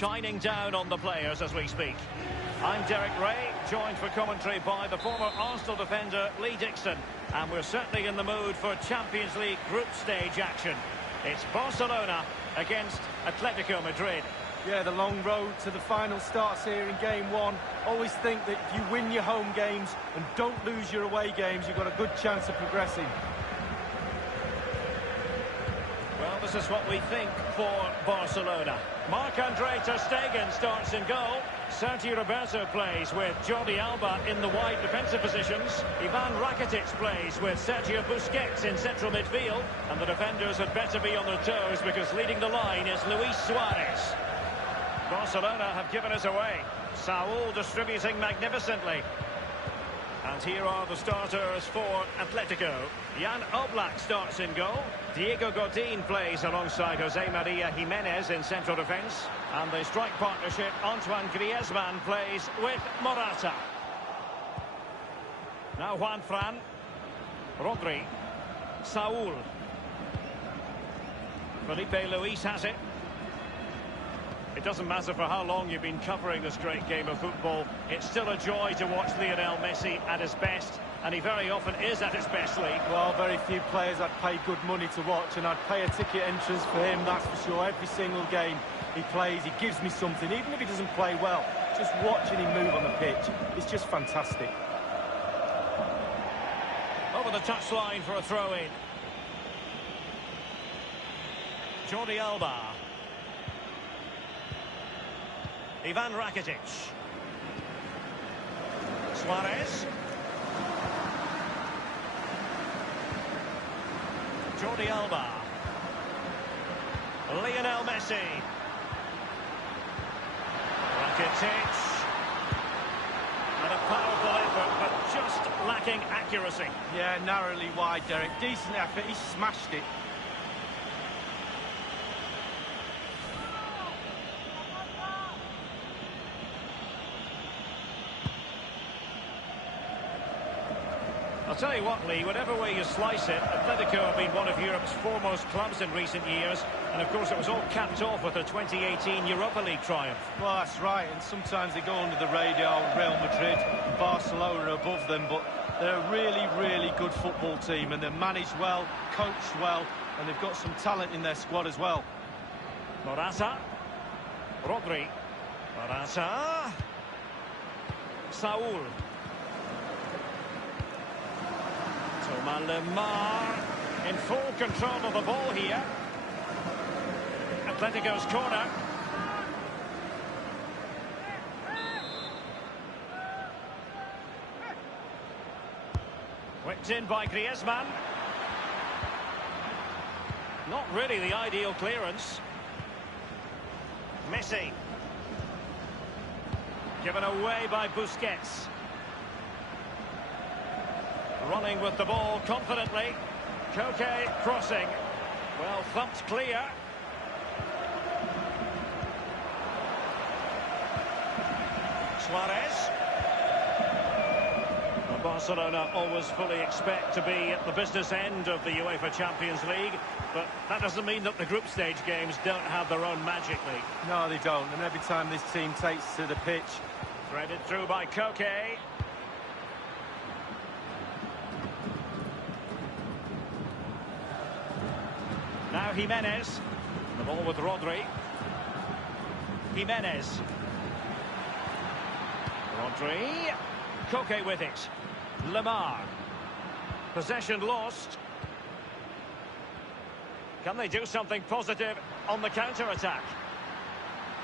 shining down on the players as we speak. I'm Derek Ray, joined for commentary by the former Arsenal defender Lee Dixon. And we're certainly in the mood for Champions League group stage action. It's Barcelona against Atletico Madrid. Yeah, the long road to the final starts here in game one. Always think that if you win your home games and don't lose your away games, you've got a good chance of progressing. Well, this is what we think for Barcelona. Marc-Andre ter Stegen starts in goal. Sergio Roberto plays with Jordi Alba in the wide defensive positions. Ivan Rakitic plays with Sergio Busquets in central midfield. And the defenders had better be on their toes because leading the line is Luis Suarez. Barcelona have given us away. Saúl distributing magnificently. And here are the starters for Atletico. Jan Oblak starts in goal. Diego Godin plays alongside Jose Maria Jimenez in central defence. And the strike partnership, Antoine Griezmann plays with Morata. Now Juan Fran. Rodri. Saúl. Felipe Luis has it. It doesn't matter for how long you've been covering this great game of football. It's still a joy to watch Lionel Messi at his best, and he very often is at his best, Lee. Well, very few players I'd pay good money to watch, and I'd pay a ticket entrance for him, that's for sure. Every single game he plays, he gives me something, even if he doesn't play well. Just watching him move on the pitch, it's just fantastic. Over the touchline for a throw-in. Jordi Alba. Ivan Rakitic. Suarez. Jordi Alba. Lionel Messi. Rakitic. And a powerful effort, but just lacking accuracy. Yeah, narrowly wide, Derek. Decent effort, he smashed it. I'll tell you what, Lee, whatever way you slice it, Atletico have been one of Europe's foremost clubs in recent years. And, of course, it was all capped off with their 2018 Europa League triumph. Well, that's right, and sometimes they go under the radar. Real Madrid and Barcelona are above them, but they're a really, really good football team, and they're managed well, coached well, and they've got some talent in their squad as well. Morata. Rodri. Morata. Saúl. Thomas Lemar in full control of the ball here. Atletico's corner. Whipped in by Griezmann. Not really the ideal clearance. Messi. Given away by Busquets. Running with the ball confidently. Koke crossing. Well, thumped clear. Suarez. Well, Barcelona always fully expect to be at the business end of the UEFA Champions League, but that doesn't mean that the group stage games don't have their own magic, Lee. No, they don't, and every time this team takes to the pitch... Threaded through by Koke. Now Jimenez. The ball with Rodri. Jimenez. Rodri. Koke with it. Lemar. Possession lost. Can they do something positive on the counter-attack?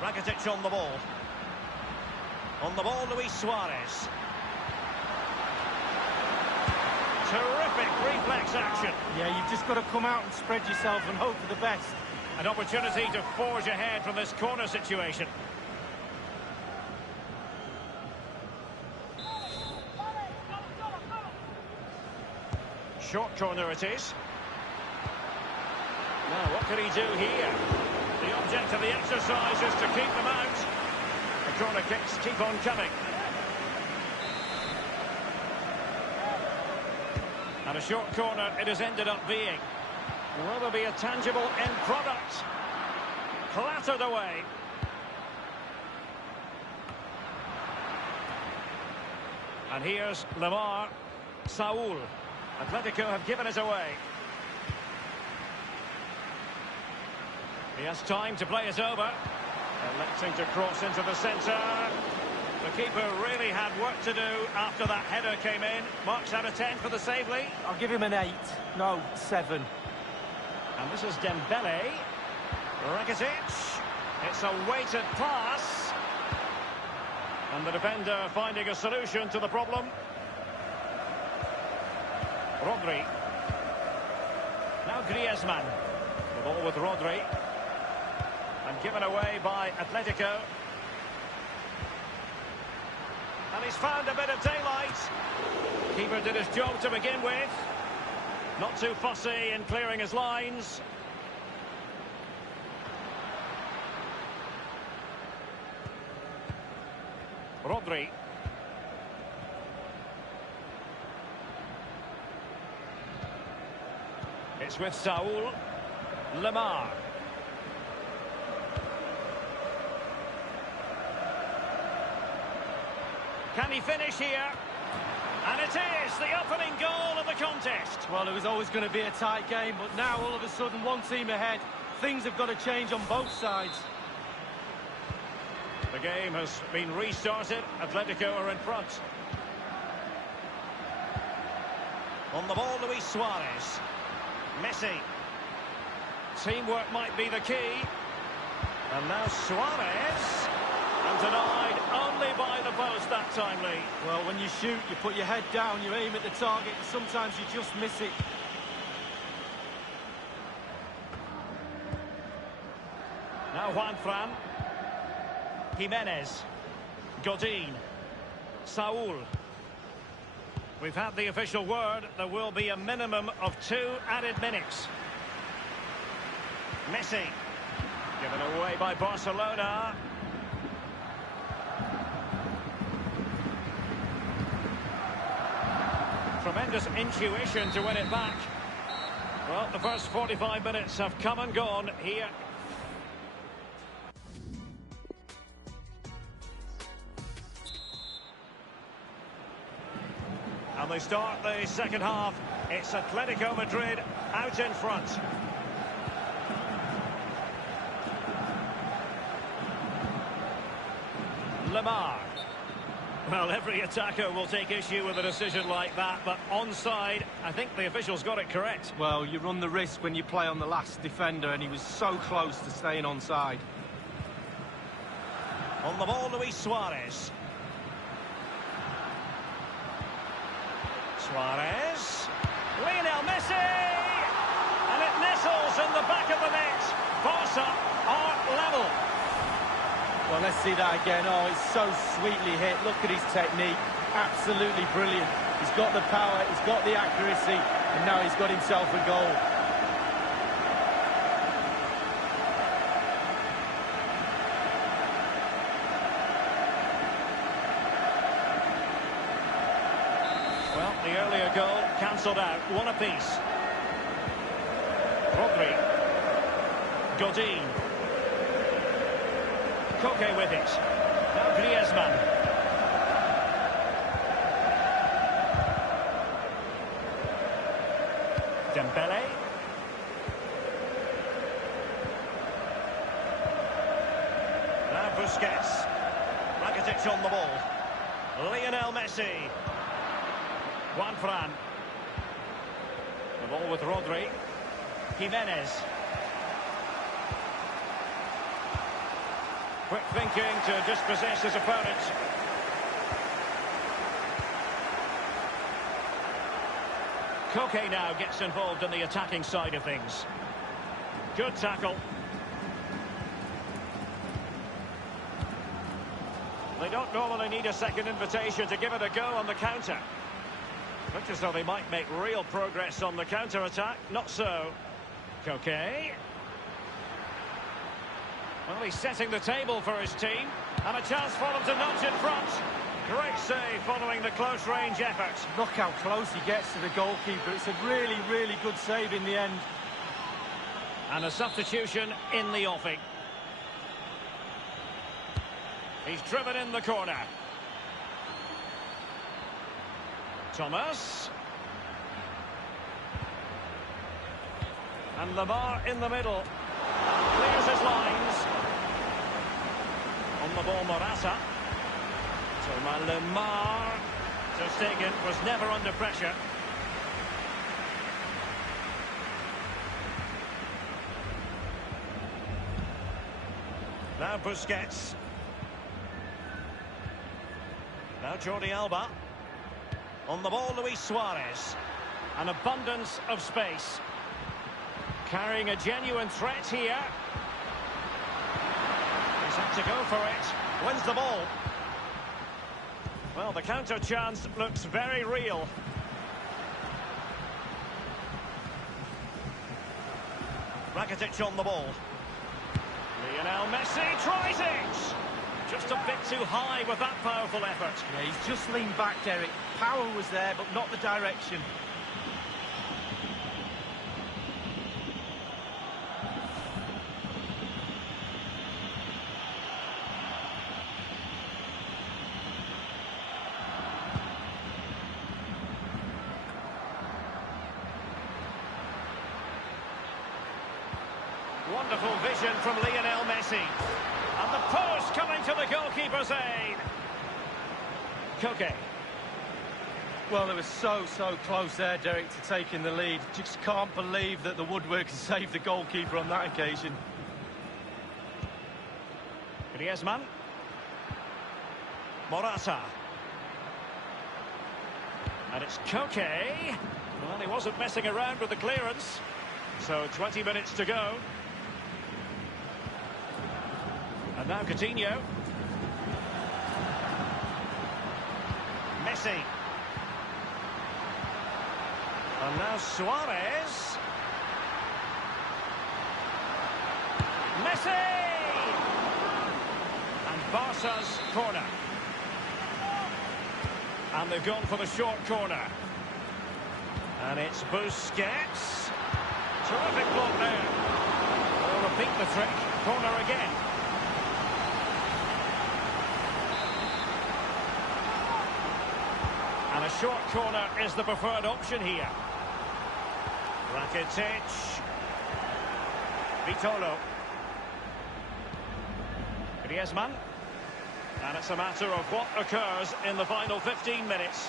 Rakitic on the ball. On the ball, Luis Suarez. Terrific reflex action. Yeah, you've just got to come out and spread yourself and hope for the best. An opportunity to forge ahead from this corner situation. Short corner it is. Now, what can he do here? The object of the exercise is to keep them out. The corner kicks keep on coming. And a short corner it has ended up being. Will there be a tangible end product? Clattered away. And here's Lemar. Saul. Atletico have given it away. He has time to play it over. Electing to cross into the centre. The keeper really had work to do after that header came in. Marks out of 10 for the save, Lee. I'll give him an 8. No, 7. And this is Dembele. Rakitic. It's a weighted pass. And the defender finding a solution to the problem. Rodri. Now Griezmann. The ball with Rodri. And given away by Atletico. And he's found a bit of daylight. Keeper did his job to begin with. Not too fussy in clearing his lines. Rodri. It's with Saul. Lemar. Can he finish here? And it is the opening goal of the contest. Well, it was always going to be a tight game, but now all of a sudden one team ahead. Things have got to change on both sides. The game has been restarted. Atletico are in front. On the ball, Luis Suarez. Messi. Teamwork might be the key. And now Suarez. And denied only by the post that time, Lee. Well, when you shoot, you put your head down, you aim at the target, and sometimes you just miss it. Now Juan Fran. Jimenez. Godin. Saul. We've had the official word. There will be a minimum of 2 added minutes. Messi. Given away by Barcelona. Tremendous intuition to win it back. Well, the first 45 minutes have come and gone here. And they start the second half. It's Atletico Madrid out in front. Lemar. Well, every attacker will take issue with a decision like that, but onside, I think the officials got it correct. Well, you run the risk when you play on the last defender, and he was so close to staying onside. On the ball, Luis Suarez. Suarez. Lionel Messi! And it nestles in the back of the net. Barca are level. Well, let's see that again. Oh, it's so sweetly hit. Look at his technique. Absolutely brilliant. He's got the power, he's got the accuracy, and now he's got himself a goal. Well, the earlier goal cancelled out. One apiece. Rodri. Godin. Koke with it. Now Griezmann. Dembele. Now Busquets. Rakitic on the ball. Lionel Messi. Juan Fran. The ball with Rodri. Jimenez. Quick thinking to dispossess his opponent. Koke now gets involved in the attacking side of things. Good tackle. They don't normally need a second invitation to give it a go on the counter. Looks as though they might make real progress on the counter-attack. Not so. Koke. Well, he's setting the table for his team. And a chance for them to nudge in front. Great save following the close-range effort. Look how close he gets to the goalkeeper. It's a really, really good save in the end. And a substitution in the offing. He's driven in the corner. Thomas. And Lamar in the middle. Clears his lines. On the ball, Morata. Thomas Lamar. Ter Stegen was never under pressure. Now Busquets. Now Jordi Alba. On the ball, Luis Suarez. An abundance of space. Carrying a genuine threat here. He's had to go for it. Wins the ball. Well, the counter chance looks very real. Rakitic on the ball. Lionel Messi tries it! Just a bit too high with that powerful effort. Yeah, he's just leaned back, Derek. Power was there, but not the direction. Wonderful vision from Lionel Messi. And the post coming to the goalkeeper's aid. Koke. Well, it was so close there, Derek, to taking the lead. Just can't believe that the woodwork saved the goalkeeper on that occasion. Griezmann. Morata. And it's Koke. Well, he wasn't messing around with the clearance. So 20 minutes to go. And now Coutinho. Messi. And now Suarez. Messi! And Barca's corner. And they've gone for the short corner. And it's Busquets. Terrific block there. They'll repeat the trick. Corner again. And a short corner is the preferred option here. Rakitic. Vitolo. Griezmann. And it's a matter of what occurs in the final 15 minutes.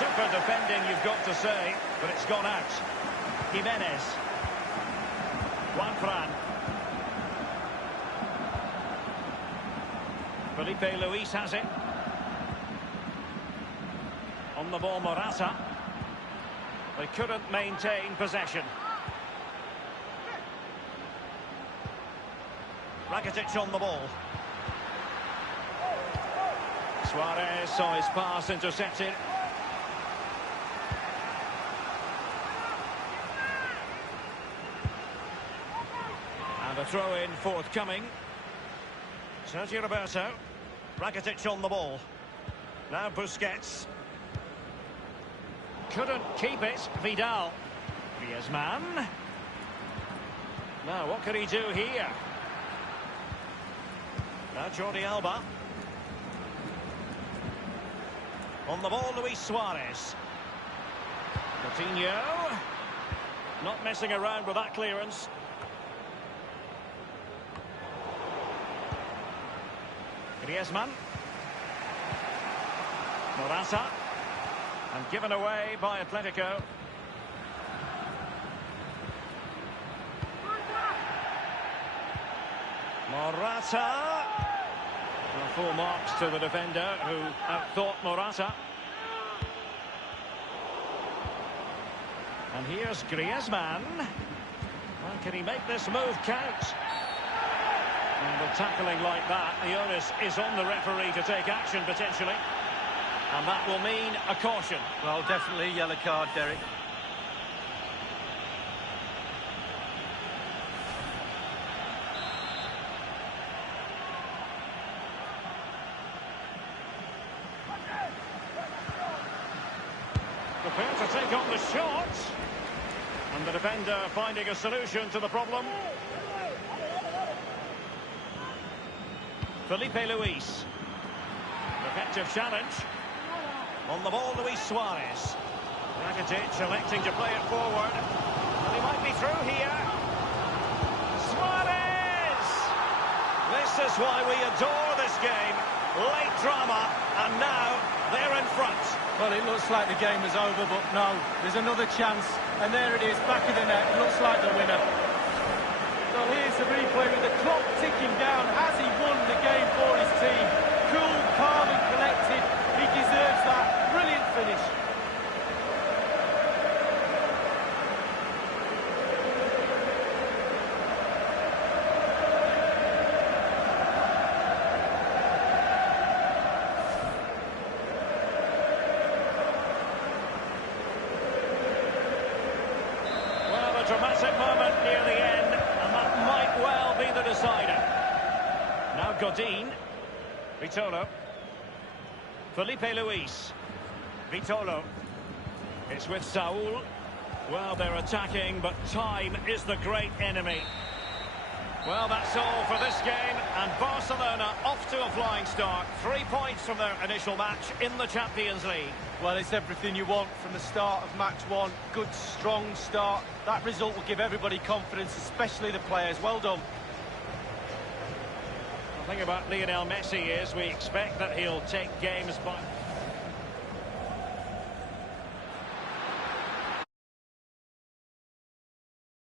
Super defending, you've got to say, but it's gone out. Jimenez. Juanfran. Felipe Luis has it. On the ball, Morata. They couldn't maintain possession. Rakitic on the ball. Suarez saw his pass intercepted. And a throw-in forthcoming. Sergio Roberto. Rakitic on the ball. Now Busquets. Couldn't keep it. Vidal. Griezmann. Now, what could he do here? Now Jordi Alba. On the ball, Luis Suarez. Coutinho. Not messing around with that clearance. Griezmann. Morata. And given away by Atletico. Morata. Well, full marks to the defender who outthought Morata. And here's Griezmann. Well, can he make this move count? And with tackling like that, the onus is on the referee to take action potentially. And that will mean a caution. Well, definitely a yellow card, Derek. Prepared to take on the shot. And the defender finding a solution to the problem. Felipe Luis. Effective challenge. On the ball, Luis Suarez. Rakitic electing to play it forward. And he might be through here. Suarez! This is why we adore this game. Late drama, and now they're in front. Well, it looks like the game is over, but no, there's another chance. And there it is, back of the net. It looks like the winner. So here's the replay with the clock ticking down. Has he won the game for his team? Cool, calm and collected. He deserves that. Brilliant finish. Well, a dramatic moment near the end, and that might well be the decider. Now Godin. Vitolo. Felipe Luis. Vitolo. It's with Saul. Well, they're attacking, but time is the great enemy. Well, that's all for this game, and Barcelona off to a flying start. 3 points from their initial match in the Champions League. Well, it's everything you want from the start of match one. Good, strong start. That result will give everybody confidence, especially the players. Well done. The thing about Lionel Messi is we expect that he'll take games by...